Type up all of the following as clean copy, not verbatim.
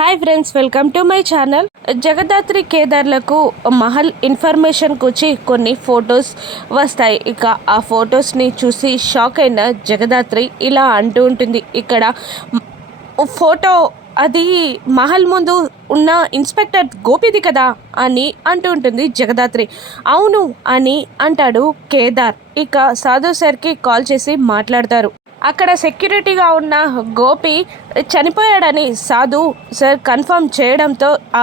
Hi friends, welcome to my channel. Jagadhatri కేదార్లకు మహల్ ఇన్ఫర్మేషన్కి వచ్చి కొన్ని ఫొటోస్ వస్తాయి. ఇక ఆ ఫొటోస్ని చూసి షాక్ అయిన జగదాత్రి ఇలా అంటూ ఉంటుంది. ఇక్కడ ఫోటో అది మహల్ ముందు ఉన్న ఇన్స్పెక్టర్ గోపిది కదా అని అంటూ ఉంటుంది జగదాత్రి. అవును అని అంటాడు కేదార్. ఇక సాధు సార్కి కాల్ చేసి మాట్లాడతారు. అక్కడ సెక్యూరిటీగా ఉన్న గోపి చనిపోయాడని సాధు సార్ కన్ఫర్మ్ చేయడంతో ఆ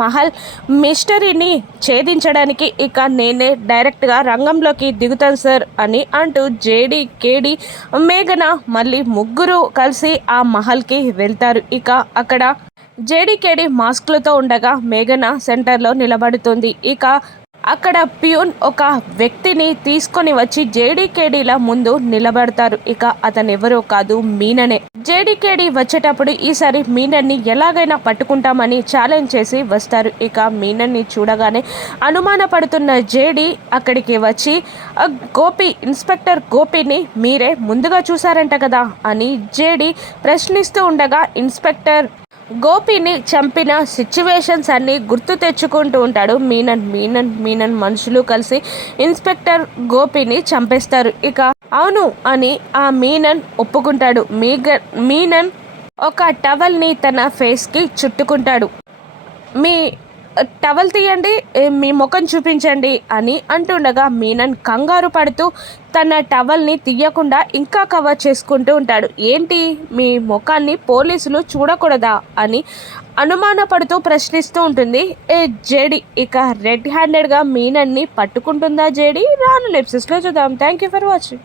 మహల్ మిస్టరీని ఛేదించడానికి ఇక నేనే డైరెక్ట్గా రంగంలోకి దిగుతాను సార్ అని అంటూ జేడి, కేడి, మేఘన మళ్ళీ ముగ్గురు కలిసి ఆ మహల్కి వెళ్తారు. ఇక అక్కడ జేడి, కేడి మాస్క్లతో ఉండగా మేఘన సెంటర్లో నిలబడుతుంది. ఇక అక్కడ ప్యూన్ ఒక వ్యక్తిని తీసుకొని వచ్చి జేడీకేడీల ముందు నిలబడతారు. ఇక అతను ఎవరో కాదు, మీననే. జేడీకేడీ వచ్చేటప్పుడు ఈసారి మీనన్ని ఎలాగైనా పట్టుకుంటామని ఛాలెంజ్ చేసి వస్తారు. ఇక మీనన్ని చూడగానే అనుమానపడుతున్న జేడీ అక్కడికి వచ్చి గోపి, ఇన్స్పెక్టర్ గోపిని మీరే ముందుగా చూసారంట కదా అని జేడీ ప్రశ్నిస్తూ ఉండగా ఇన్స్పెక్టర్ గోపిని చంపిన సిచ్యువేషన్స్ అన్నీ గుర్తు తెచ్చుకుంటూ ఉంటాడు మీనన్ మనుషులు కలిసి ఇన్స్పెక్టర్ గోపిని చంపేస్తారు. ఇక అవును అని ఆ మీనన్ ఒప్పుకుంటాడు. మీనన్ ఒక టవల్ని తన ఫేస్కి చుట్టుకుంటాడు. మీ టవల్ తీయండి, మీ ముఖం చూపించండి అని అంటుండగా మీనన్ కంగారు పడుతూ తన టవల్ని తీయకుండా ఇంకా కవర్ చేసుకుంటూ ఉంటాడు. ఏంటి, మీ ముఖాన్ని పోలీసులు చూడకూడదా అని అనుమానపడుతూ ప్రశ్నిస్తూ ఉంటుంది జేడి. ఇక రెడ్ హ్యాండెడ్గా మీనన్ని పట్టుకుంటుందా జేడి? రాను ఎపిసోడ్స్లో చూద్దాం. Thank you for watching.